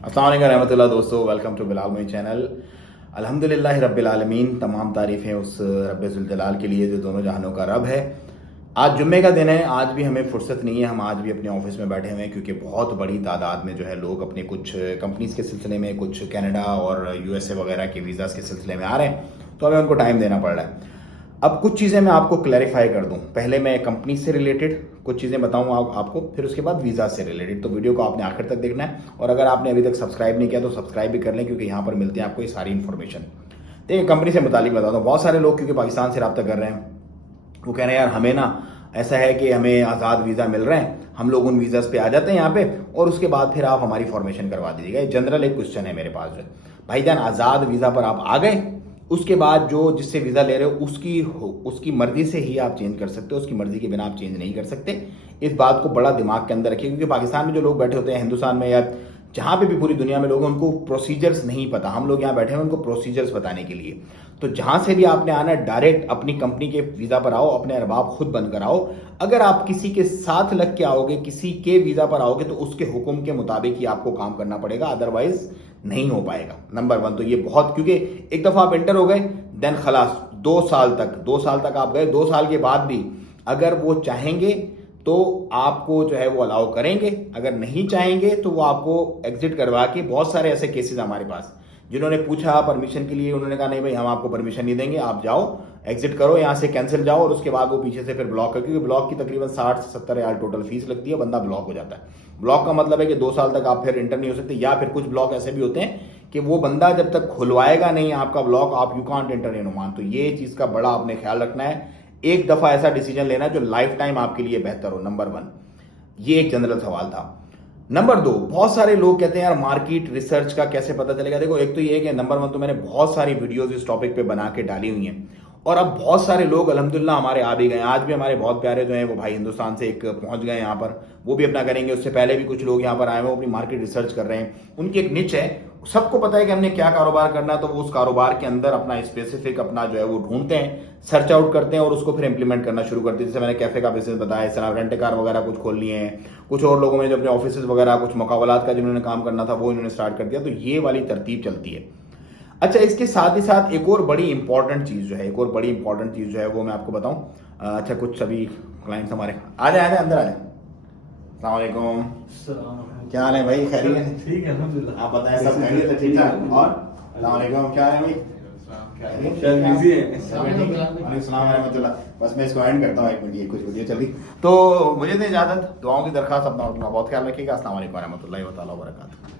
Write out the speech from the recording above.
अस्सलाम वालेकुम रहमतुल्लाह दोस्तों, वेलकम टू बिलाल मई चैनल। अल्हम्दुलिल्लाह रब्बिल आलमीन, तमाम तारीफ़ें उस रब्बे ज़ुल जलाल के लिए जो दोनों जहानों का रब है। आज जुम्मे का दिन है, आज भी हमें फुर्सत नहीं है, हम आज भी अपने ऑफिस में बैठे हुए हैं क्योंकि बहुत बड़ी तादाद में जो है लोग अपने कुछ कंपनीज़ के सिलसिले में, कुछ कनाडा और यूएसए वगैरह के वीज़ाज़ के सिलसिले में आ रहे हैं, तो हमें उनको टाइम देना पड़ रहा है। अब कुछ चीज़ें मैं आपको क्लैरिफाई कर दूं। पहले मैं कंपनी से रिलेटेड कुछ चीज़ें बताऊंगा आपको, फिर उसके बाद वीज़ा से रिलेटेड। तो वीडियो को आपने आखिर तक देखना है, और अगर आपने अभी तक सब्सक्राइब नहीं किया तो सब्सक्राइब भी कर लें, क्योंकि यहाँ पर मिलती है आपको ये सारी इन्फॉर्मेशन। देखिए, कंपनी से मुतालिक बता दूँ, बहुत सारे लोग क्योंकि पाकिस्तान से रब्ता कर रहे हैं, वो कह रहे हैं यार हमें ना ऐसा है कि हमें आज़ाद वीज़ा मिल रहे हैं, हम लोग उन वीज़ास पे आ जाते हैं यहाँ पे, और उसके बाद फिर आप हमारी फॉर्मेशन करवा दीजिएगा। जनरल एक क्वेश्चन है मेरे पास, जो भाईजान आज़ाद वीज़ा पर आप आ गए, उसके बाद जो जिससे वीज़ा ले रहे हो उसकी मर्जी से ही आप चेंज कर सकते हो, उसकी मर्जी के बिना आप चेंज नहीं कर सकते। इस बात को बड़ा दिमाग के अंदर रखिए, क्योंकि पाकिस्तान में जो लोग बैठे होते हैं, हिंदुस्तान में या जहाँ पे भी पूरी दुनिया में लोग हैं, उनको प्रोसीजर्स नहीं पता। हम लोग यहाँ बैठे हैं उनको प्रोसीजर्स बताने के लिए। तो जहाँ से भी आपने आना, डायरेक्ट अपनी कंपनी के वीज़ा पर आओ, अपने अरबाब खुद बंद कराओ। अगर आप किसी के साथ लग के आओगे, किसी के वीज़ा पर आओगे, तो उसके हुक्म के मुताबिक ही आपको काम करना पड़ेगा, अदरवाइज नहीं हो पाएगा। नंबर वन तो ये बहुत, क्योंकि एक दफ़ा आप एंटर हो गए, देन खलास 2 साल तक आप गए। 2 साल के बाद भी अगर वो चाहेंगे तो आपको जो है वो अलाउ करेंगे, अगर नहीं चाहेंगे तो वो आपको एग्जिट करवा के, बहुत सारे ऐसे केसेस हमारे पास जिन्होंने पूछा परमिशन के लिए, उन्होंने कहा नहीं भाई हम आपको परमिशन नहीं देंगे, आप जाओ एग्जिट करो यहाँ से, कैंसिल जाओ, और उसके बाद वो पीछे से फिर ब्लॉक कर, क्योंकि ब्लॉक की तकरीबन 60 से 70 हज़ार टोटल फीस लगती है, बंदा ब्लॉक हो जाता है। ब्लॉक का मतलब है कि 2 साल तक आप फिर इंटर नहीं हो सकते, या फिर कुछ ब्लॉक ऐसे भी होते हैं कि वो बंदा जब तक खुलवाएगा नहीं आपका ब्लॉक, आप you can't enter in Oman. तो ये चीज़ का बड़ा आपने ख्याल रखना है, एक दफ़ा ऐसा डिसीजन लेना है जो लाइफ टाइम आपके लिए बेहतर हो। नंबर वन, ये एक जनरल सवाल था। नंबर दो, बहुत सारे लोग कहते हैं यार मार्केट रिसर्च का कैसे पता चलेगा। देखो, एक तो ये है कि नंबर वन तो मैंने बहुत सारी वीडियोस इस टॉपिक पे बना के डाली हुई हैं, और अब बहुत सारे लोग अल्हम्दुलिल्लाह हमारे आ भी गए। आज भी हमारे बहुत प्यारे जो हैं वो भाई हिंदुस्तान से एक पहुंच गए यहाँ पर, वो भी अपना करेंगे। उससे पहले भी कुछ लोग यहाँ पर आए हुए, वो अपनी मार्केट रिसर्च कर रहे हैं, उनकी एक निच है। सबको पता है कि हमने क्या कारोबार करना है, तो वो उस कारोबार के अंदर अपना स्पेसिफिक अपना जो है वो ढूंढते हैं, सर्च आउट करते हैं, और उसको फिर इंप्लीमेंट करना शुरू करते हैं। जैसे मैंने कैफे का बिजनेस बताया, इस तरह रेंट कार वगैरह कुछ खोल लिए हैं। कुछ और लोगों ने जो अपने ऑफिस वगैरह, कुछ मुकाबलात का जिन्होंने काम करना था वो इन्होंने स्टार्ट कर दिया। तो ये वाली तरतीब चलती है। अच्छा, इसके साथ ही साथ एक और बड़ी इंपॉर्टेंट चीज़ जो है वो मैं आपको बताऊं। अच्छा, कुछ सभी क्लाइंट्स हमारे आ जाए अंदर आ जाए। अस्सलाम वालेकुम, क्या हाल है भाई? खैरियत है? ठीक है अल्हम्दुलिल्लाह। आप बताएं, सब खैरियत है? ठीक ठाक। और अस्सलाम वालेकुम, क्या है भाई? शायद बिजी है। वालेकुम सलाम व रहमतुल्लाह। बस मैं इसको एंड करता हूँ, एक मिनट, ये कुछ वीडियो चल रही। तो मुझे दें इजाज़त, दुआओं की दरख्वास्त, अपना बहुत ख्याल रखिएगा। अस्सलाम वालेकुम व रहमतुल्लाहि व तआला व बरकातहू।